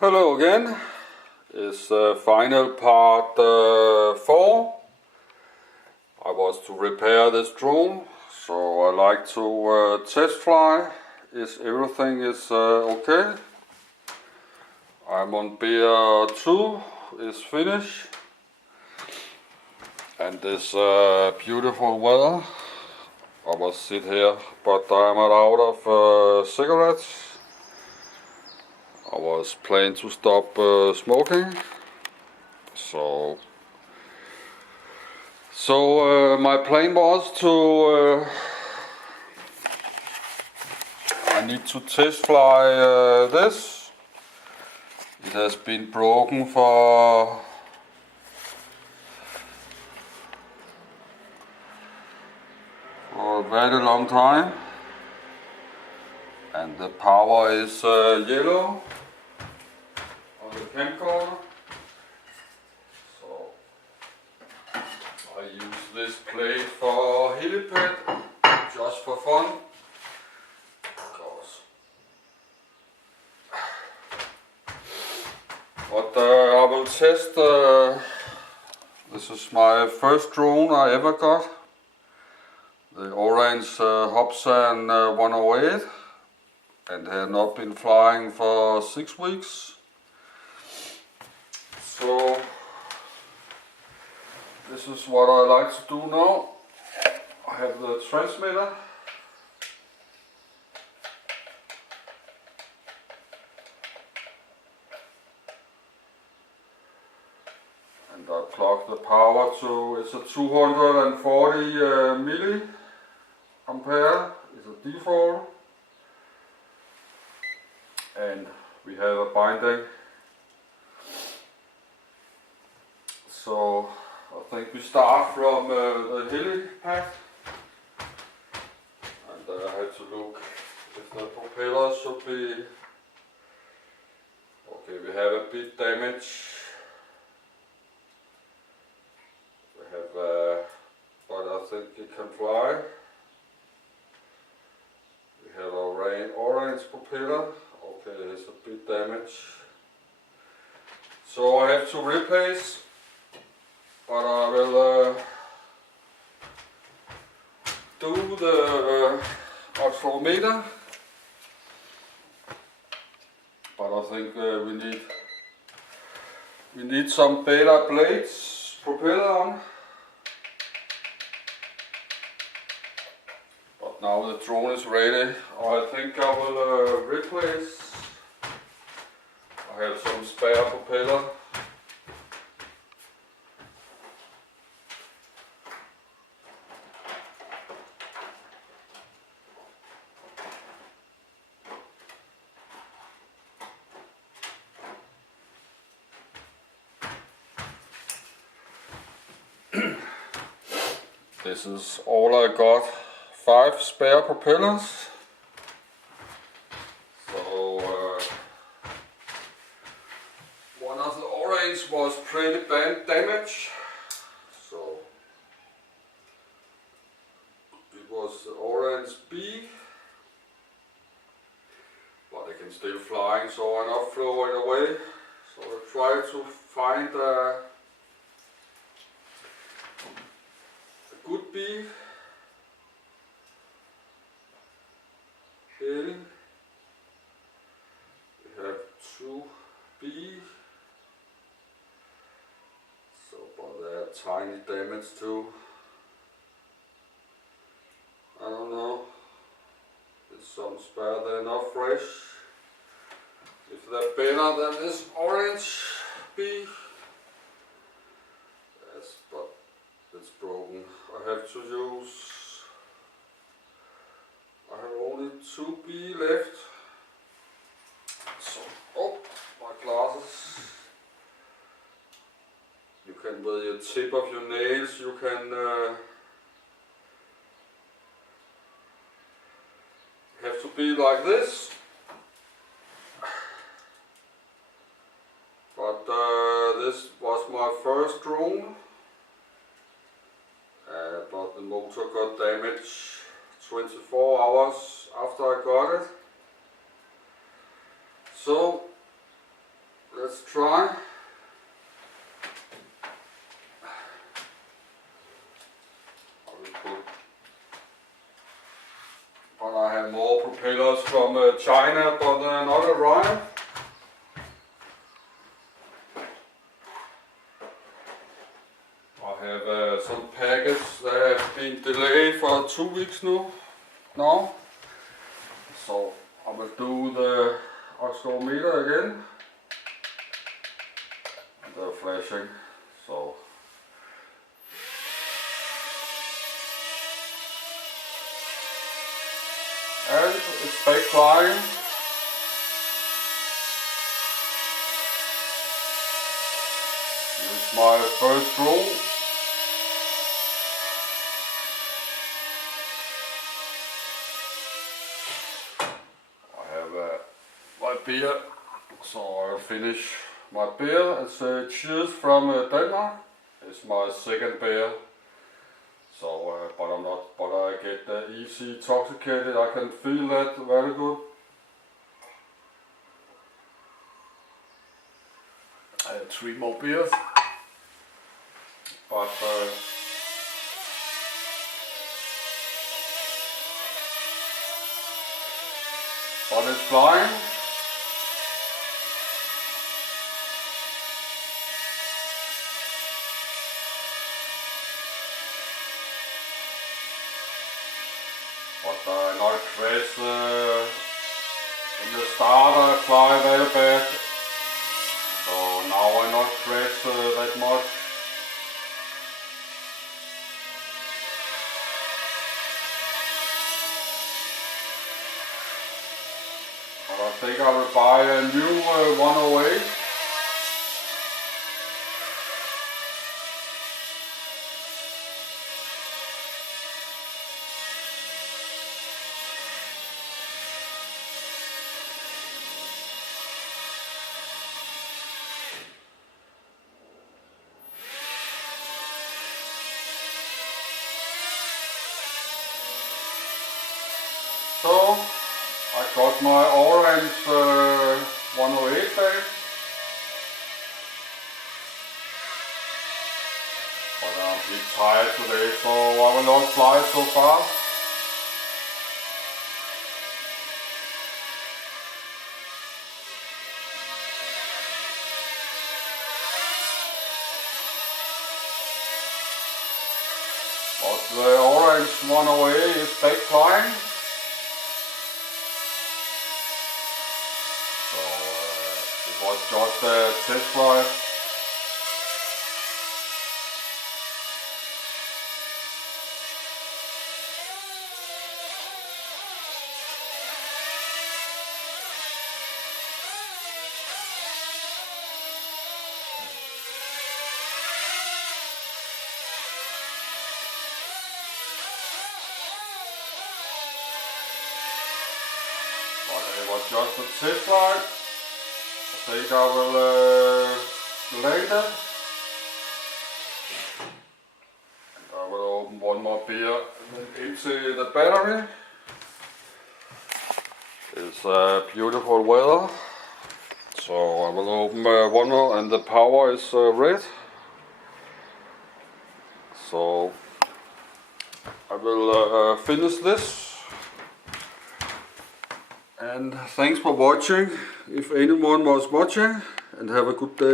Hello again. It's final part 4. I was to repair this drone, so I like to test fly if everything is okay. I'm on beer 2, is finished, and this beautiful weather. I was sit here, but I'm out of cigarettes. I was planning to stop smoking, so my plan was to I need to test fly this. It has been broken for a very long time, and the power is yellow on the camcorder. So I use this plate for helipad just for fun. But I will test. This is my first drone I ever got. The orange Hubsan 108, and had not been flying for 6 weeks. So this is what I like to do now. I have the transmitter. And I plug the power to, it's a 240 milliampere, it's a default. And we have a binding. So I think we start from the helipad. And I had to look if the propeller should be, okay, we have a bit damage. We have, but I think it can fly. We have a orange propeller. Okay, it's a bit damaged. So I have to replace, but I will do the accelerometer. But I think we need some better blades propeller on. But now the drone is ready. I think I will replace. I have some spare propeller. This is all I got, 5 spare propellers. So one of the orange was pretty bad damage. So it was orange B, but it can still flying, so I'm not throwing away. So I try to find a good bee. Here we have 2 B. So, but they are tiny damage too. I don't know. It's some spare, they're not fresh. If they're better than this orange bee. Yes, but it's broken. I have to use, I have only 2 B left. So, oh, my glasses. You can, with your tip of your nails, you can have to be like this. But this was my first drone. But the motor got damaged 24 hours after I got it. So let's try. But I have more propellers from China, but not arrived. I have some packets that have been delayed for 2 weeks now. So I will do the oscillometer again. The flashing. So and it's back flying. This is my first drone. I have my beer, so I'll finish my beer. It's cheers from Denmark. It's my second beer. So, but I get easy intoxicated. I can feel that very good. I have 3 more beers, but it's flying. But not crash in the start. I fly very bad, so now I not crash that much. But I think I will buy a new 108. So I got my orange 108 back, but I'm a bit tired today, so I will not fly so fast. But the orange 108 is back flying. It was just a test flight. But it was just a test flight. I think I will land it. And I will open one more beer and then empty the battery. It's beautiful weather, so I will open one more, and the power is red. So I will finish this. And thanks for watching, if anyone was watching, and have a good day.